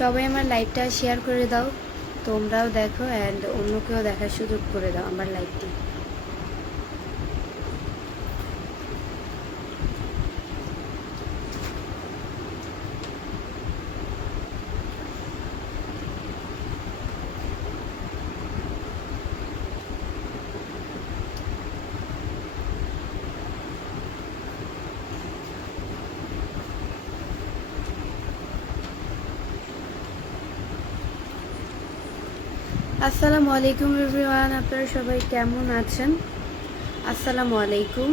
সবাই আমার লাইভটা শেয়ার করে দাও, তোমরাও দেখো অ্যান্ড অন্যকেও দেখার সুযোগ করে দাও আমার লাইভটি। আসসালামু আলাইকুম এভরিওয়ান, আপনারা সবাই কেমন আছেন? আসসালামু আলাইকুম।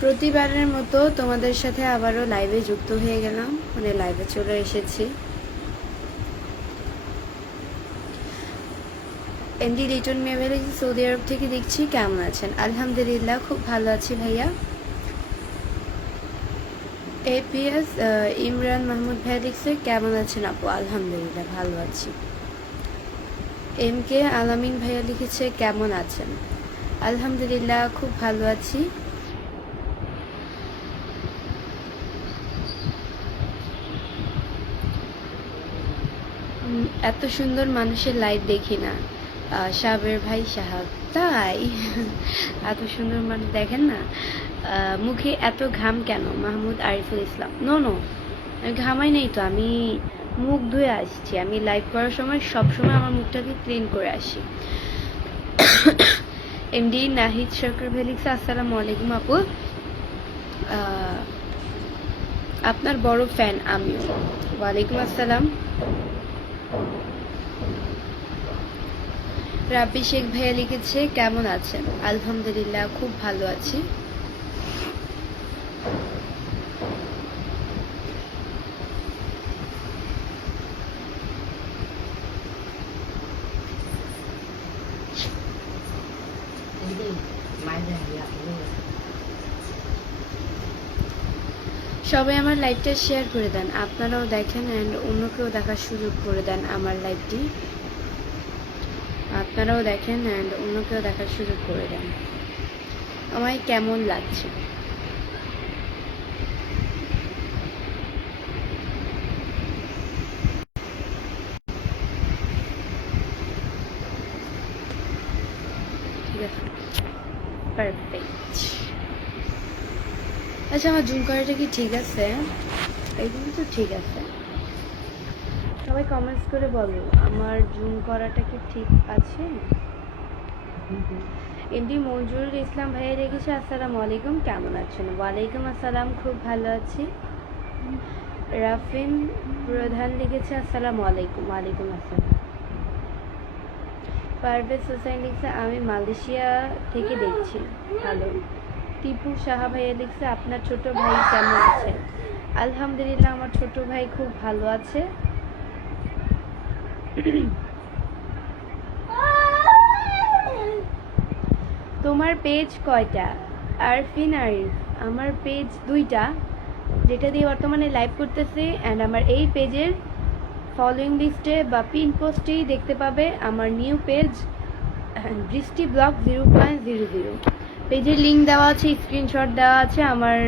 প্রতিবারের মতো তোমাদের সাথে আবারও লাইভে যুক্ত হয়ে গেলাম, মানে লাইভে চলে এসেছি। এমডি রিটন মেভেলি সৌদি আরব থেকে দেখছি, কেমন আছেন? আলহামদুলিল্লাহ খুব ভালো আছি ভাইয়া। এপিএস ইমরান মাহমুদ ভাইয়া দেখছে, কেমন আছেন আপু? আলহামদুলিল্লাহ ভালো আছি। এম কে আলামিন ভাইয়া লিখেছে, কেমন আছেন? আলহামদুলিল্লাহ খুব ভালো আছি। এত সুন্দর মানুষের লাইভ দেখি না। সাবের ভাই সাহাব, তাই? এত সুন্দর মানুষ দেখেন না। মুখে এত ঘাম কেন? মাহমুদ আরিফুল ইসলাম, নো নো, ঘামাই নেই তো, আমি মুখ ধুয়ে আসছি। আমি লাইভ করার সময় সবসময় আমার মুখটাকে ক্লিন করে আসি। এমডি নাহিদ সরকার ভাই লিখছে, আসসালামু আলাইকুম আপু, আপনার বড় ফ্যান আমিও। ওয়ালাইকুম আসসালাম। রাব্বি শেখ ভাইয়া লিখেছে, কেমন আছেন? আলহামদুলিল্লাহ খুব ভালো আছি। সবাই আমার লাইভটা শেয়ার করে দেন, আপনারাও দেখেন অ্যান্ড অন্যকেও দেখার সুযোগ করে দেন আমার লাইভটি। আপনারাও দেখেন অ্যান্ড অন্যকেও দেখার সুযোগ করে দেন। আমায় কেমন লাগছে? ঠিক আছে, পারফেক্ট। আচ্ছা, আমার জুম করাটা কি ঠিক আছে? এইগুলো তো ঠিক আছে। সবাই কমেন্টস করে বলো, আমার জুম করাটা কি ঠিক আছে? এমডি মঞ্জুরুল ইসলাম ভাইয়া রেখেছে, আসসালামু আলাইকুম, কেমন আছেন? ওয়ালাইকুম আসসালাম, খুব ভালো আছি। রাফিন প্রধান লিখেছে, আসসালামু আলাইকুম। ওয়ালাইকুম আসসালাম। পারভেজ হোসেন লিখছে, আমি মালয়েশিয়া থেকে দেখছি, ভালো। টিপু সাহা ভাইয়া লিখছে, আপনার ছোট ভাই কেমন আছে? আলহামদুলিল্লাহ আমার ছোট ভাই খুব ভালো আছে। তোমার পেজ কয়টা? আরফিন আরিফ, আমার পেজ 2টা, যেটা দিয়ে বর্তমানে লাইভ করতেছি। অ্যান্ড আমার এই পেজের ফলোয়িং লিস্টে বা পিন পোস্টেই দেখতে পাবে আমার নিউ পেজ বৃষ্টি ব্লগ 0.00। পেজের লিঙ্ক দেওয়া আছে, স্ক্রিনশট দেওয়া আছে, আমার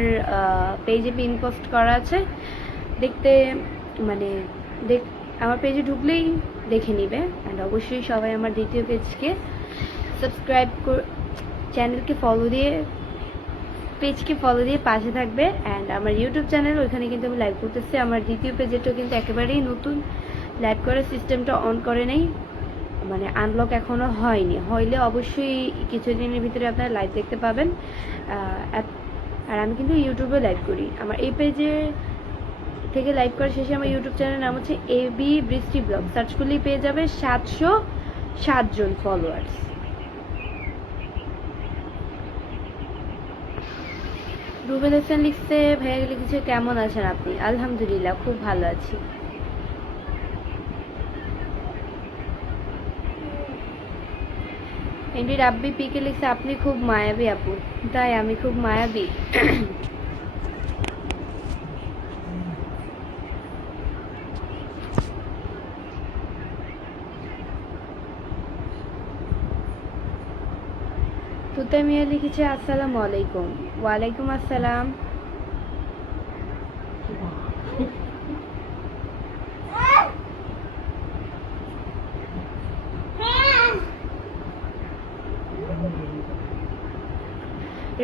পেজে পিন পোস্ট করা আছে। দেখতে মানে আমার পেজে ঢুকলেই দেখে নিবে। অ্যান্ড অবশ্যই সবাই আমার দ্বিতীয় পেজকে সাবস্ক্রাইব চ্যানেলকে ফলো দিয়ে, পেজকে ফলো দিয়ে পাশে থাকবে। অ্যান্ড আমার ইউটিউব চ্যানেল, ওইখানে কিন্তু আমি লাইভ করতেছি। আমার দ্বিতীয় পেজেরটা কিন্তু একেবারেই নতুন, লাইভ করার সিস্টেমটা অন করে নেই, মানে আনলক এখনও হয়নি। হইলে অবশ্যই কিছুদিনের ভিতরে আপনারা লাইভ দেখতে পাবেন। আর আমি কিন্তু ইউটিউবে লাইভ করি। আমার এই পেজে থেকে লাইভ করা শেষে আমার ইউটিউব চ্যানেলের নাম হচ্ছে এবি বৃষ্টি ব্লগ, সার্চ করলেই পেয়ে যাবে 707 জন ফলোয়ার্স। রুবেল হোসেন লিখছে, ভাইয়া লিখেছে, কেমন আছেন আপনি? আলহামদুলিল্লাহ খুব ভালো আছি। এমডি রাব্বি পিকে লিখছে, আপনি খুব মায়াবী আপু। তাই, আমি খুব মায়াবী। ফুতামিয়া লিখেছে আসসালামু আলাইকুম। ওয়ালাইকুম আসসালাম।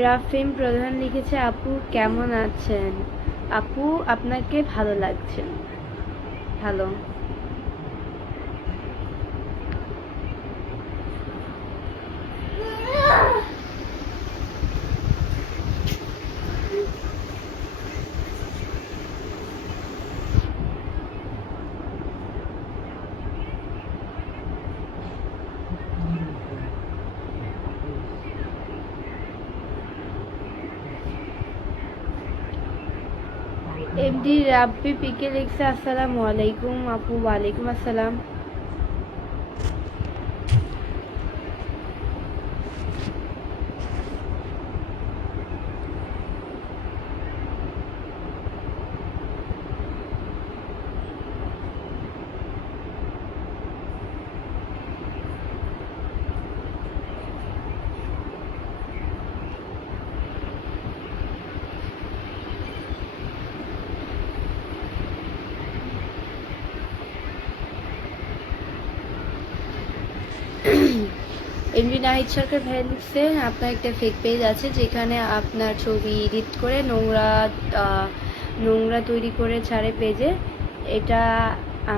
রাফিম প্রধান লিখেছে আপু কেমন আছেন? আপু আপনাকে ভালো লাগছে? ভালো। এমডি রাব্বি পিকে লিখছে আসসালামু আলাইকুম আপু। ওয়ালাইকুম আসসালাম। এমডি নাহিদ সরকার ভাই লিখছে আপনার একটা ফেক পেজ আছে যেখানে আপনার ছবি এডিট করে নোংরা তৈরি করে ছাড়ে পেজে। এটা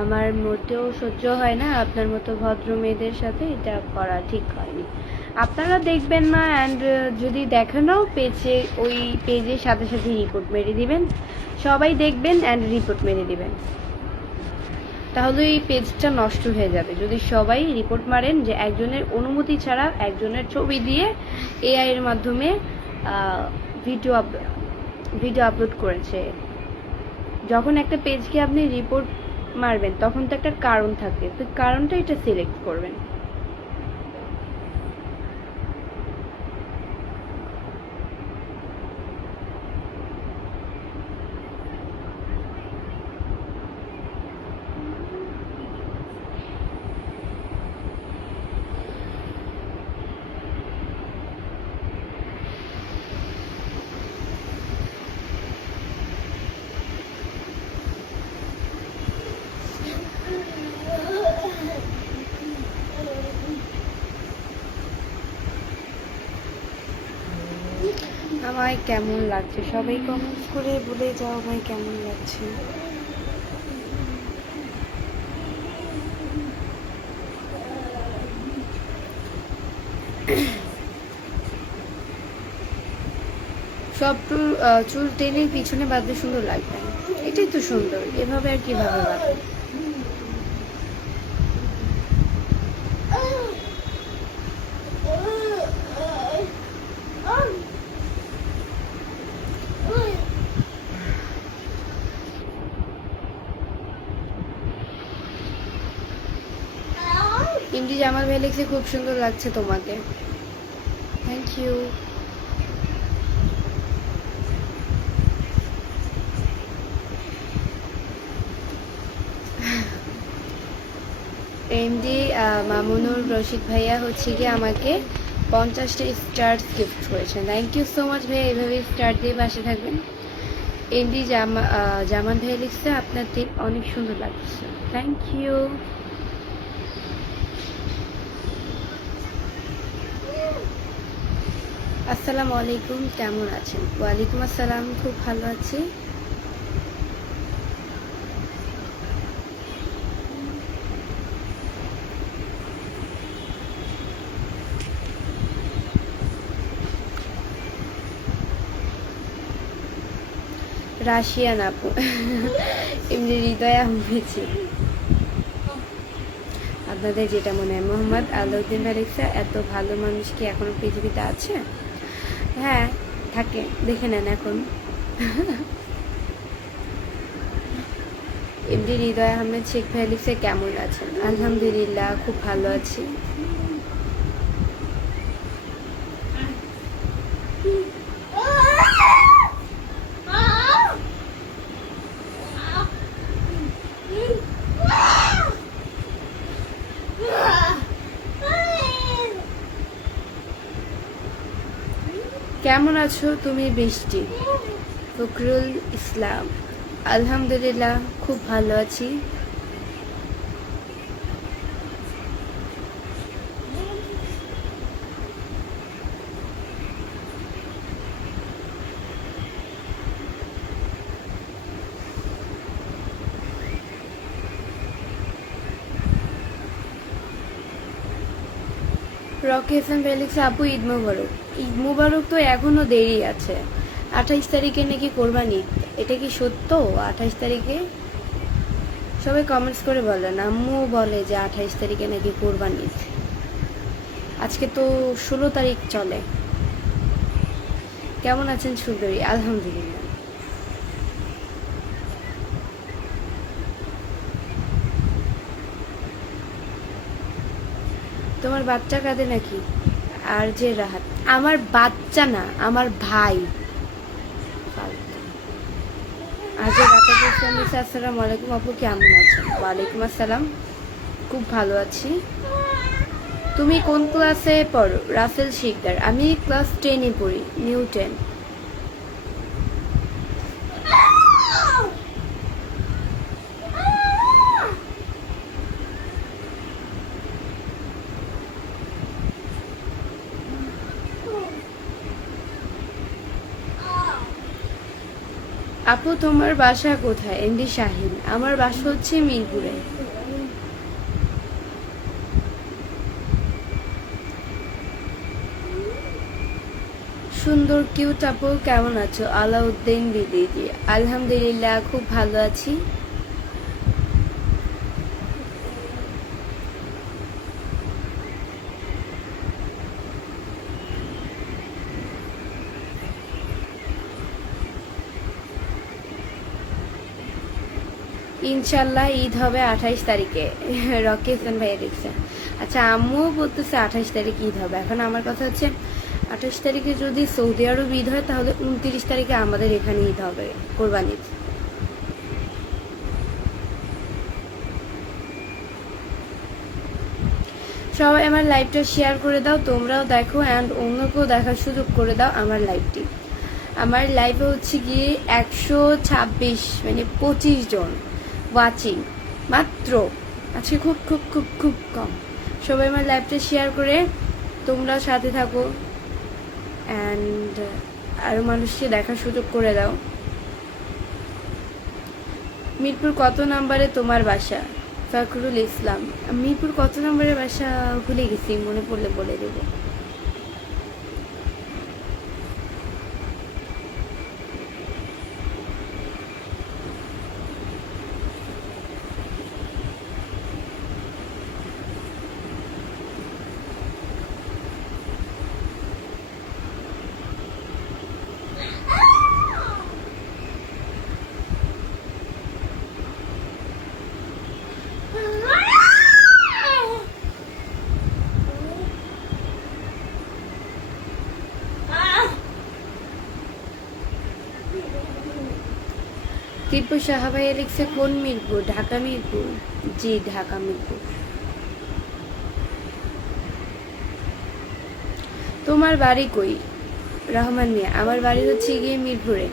আমার মোটেও সহ্য হয় না, আপনার মতো ভদ্র মেয়েদের সাথে এটা করা ঠিক হয়নি। আপনারা দেখবেন না, অ্যান্ড যদি দেখানো পেজে ওই পেজের সাথে সাথে রিপোর্ট মেরে দিবেন। সবাই দেখবেন অ্যান্ড রিপোর্ট মেরে দিবেন, তাহলে এই পেজটা নষ্ট হয়ে যাবে। যদি সবাই রিপোর্ট মারেন যে একজনের অনুমতি ছাড়া একজনের ছবি দিয়ে এআই এর মাধ্যমে ভিডিও আপলোড করেছে। যখন একটা পেজকে আপনি রিপোর্ট মারবেন তখন তো একটা কারণ থাকে, তো কারণটা এটা সিলেক্ট করবেন। আমায় কেমন লাগছে সবাই কমেন্টস করে বলে যাও আমায় কেমন লাগছে। সব চুল টেনে পিছনে বাঁধলে সুন্দর লাগবে, এটাই তো সুন্দর। এভাবে আর কিভাবে বাঁধবে? এমডি জামাল ভাই লিখছে খুব সুন্দর লাগছে তোমাকে। Thank you. MD Mamunur Rashid ভাইয়া হচ্ছে কি আমাকে 50টা স্টার গিফট করেছেন। থ্যাংক ইউ সো মাচ ভাইয়া, এভাবে স্টার দিয়ে পাশে থাকবেন। এমডি জামান ভাইয়া লিখছে আপনার টিপ অনেক সুন্দর লাগছে। Thank you. আসসালামু আলাইকুম, কেমন আছেন? ওয়ালাইকুম আসসালাম, খুব ভালো আছি। রাশিয়ান আপু এমনি হৃদয় আহমেদ, আপনাদের যেটা মনে হয়। মোহাম্মদ আলাউদ্দিন ভাই লিখছে এত ভালো মানুষ কি এখনো পৃথিবীতে আছে? হ্যাঁ থাকে, দেখে নেন এখন। এমডি হৃদয় আহমেদ শেখ ভাই লিখছে কেমন আছেন? আলহামদুলিল্লাহ, খুব ভালো আছি। কেমন আছো তুমি বৃষ্টি? ফখরুল ইসলাম, আলহামদুলিল্লাহ খুব ভালো আছি। রকি হাসান ফেলিক্স আপু, ঈদ মোবারক। ঈদ মোবারক তো এখনো দেরি আছে। 28 তারিখে নাকি কোরবানি, এটা কি সত্য? 28 তারিখে সবাই কমেন্টস করে বলেন। আম্মু বলে যে 28 তারিখে নাকি কোরবানি। আজকে তো 16 তারিখ চলে। কেমন আছেন সুন্দরী? আলহামদুলিল্লাহ। তোমার বাচ্চা কাঁদে নাকি? আর যে রাহাত, আমার বাচ্চা না, আমার ভাই। আর যে রাতে বলছেন, আসসালামু আলাইকুম আপু, কেমন আছেন? ওয়ালাইকুম আসসালাম, খুব ভালো আছি। তুমি কোন ক্লাসে পড়ো? রাসেল শিকদার, আমি ক্লাস 10-এ পড়ি, নিউ 10। আপু তোমার বাসা কোথায়? এমডি শাহিন, আমার বাসা হচ্ছে মিরপুরে। সুন্দর কিউট আপু, কেমন আছো? আলাউদ্দিন দিদি, আলহামদুলিল্লাহ খুব ভালো আছি। ইনশাল্লাহ ঈদ হবে 28 তারিখে। রকি হাসান ভাই লিখছে। আচ্ছা, আম্মুও বলতেছে 28 তারিখ ঈদ হবে। এখন আমার কথা হচ্ছে, 28 তারিখে যদি সৌদি আরব ঈদ হয়, তাহলে 29 তারিখে আমাদের এখানে ঈদ হবে, কোরবানির। সবাই আমার লাইভটা শেয়ার করে দাও, তোমরাও দেখো অ্যান্ড অন্যকেও দেখার সুযোগ করে দাও আমার লাইভটি। আমার লাইভে হচ্ছে গিয়ে 126, মানে 25 জন ওয়াচিং মাত্র। আজকে খুব খুব খুব খুব কম। সবাই আমার লাইভটা শেয়ার করে তোমরা সাথে থাকো অ্যান্ড আরও মানুষকে দেখার সুযোগ করে দাও। মিরপুর কত নাম্বারে তোমার বাসা? ফখরুল ইসলাম, মিরপুর কত নম্বরের বাসা ভুলে গেছি, মনে পড়লে বলে দেবো। টিপু সাহাবাই লিখছে কোন মিরপুর? ঢাকা মিরপুর। জি, ঢাকা মিরপুর। তোমার বাড়ি কই? রহমান মিয়া, আমার বাড়ি হচ্ছে গিয়ে মিরপুরে।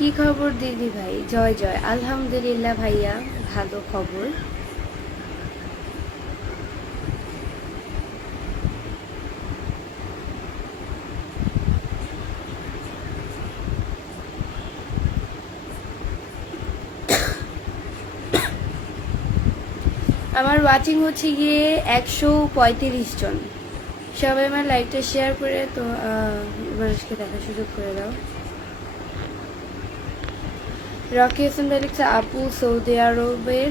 কি খবর দিদি ভাই? জয় জয়, আলহামদুলিল্লাহ ভাইয়া, ভালো খবর। আমার ওয়াচিং হচ্ছে গিয়ে 135 জন। সবাই আমার লাইভটা শেয়ার করে তো মানুষকে দেখার সুযোগ করে দাও। রকি হাসান লিখছে আপু সৌদি আরবের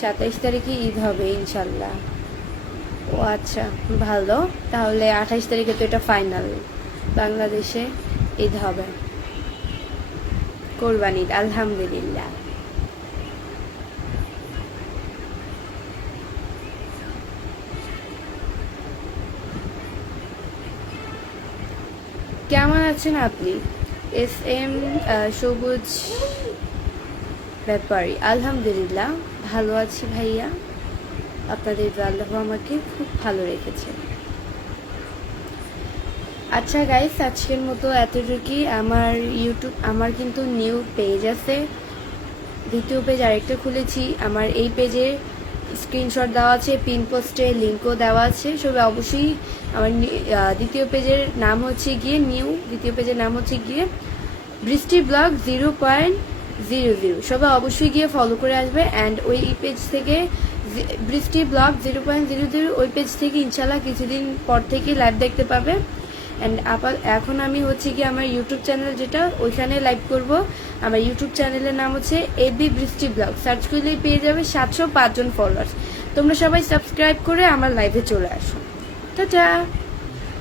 27 তারিখে ঈদ হবে ইনশাল্লাহ। ও আচ্ছা, ভালো। তাহলে 28 তারিখে তো এটা ফাইনাল, বাংলাদেশে ঈদ হবে, কোরবানি ঈদ, আলহামদুলিল্লাহ। কেমন আছেন আপনি? এস এম সবুজ ব্যাপারী, আলহামদুলিল্লাহ ভালো আছি ভাইয়া। আপনাদের আল্লাহ আমাকে খুব ভালো রেখেছে। আচ্ছা গাইস, আজকের মতো এতটুকুই। আমার কিন্তু নিউ পেজ আছে, দ্বিতীয় পেজ আরেকটা খুলেছি। আমার এই পেজে স্ক্রিনশট দেওয়া আছে, পিন পোস্টে লিঙ্কও দেওয়া আছে। সবাই অবশ্যই আমার দ্বিতীয় পেজের নাম হচ্ছে গিয়ে দ্বিতীয় পেজের নাম হচ্ছে গিয়ে বৃষ্টি ব্লগ 0.00। সবাই অবশ্যই গিয়ে ফলো করে আসবে। অ্যান্ড ওই পেজ থেকে বৃষ্টি ব্লগ 0.00 ওই পেজ থেকে ইনশাল্লাহ কিছুদিন পর থেকে লাইভ দেখতে পাবে। অ্যান্ড এখন আমি হচ্ছে কি আমার ইউটিউব চ্যানেল যেটা, ওইখানে লাইভ করব। আমার ইউটিউব চ্যানেলের নাম হচ্ছে এবি বৃষ্টি ব্লগ, সার্চ করলেই পেয়ে যাবে 705 জন ফলোয়ার্স। তোমরা সবাই সাবস্ক্রাইব করে আমার লাইভে চলে আসো। টাটা।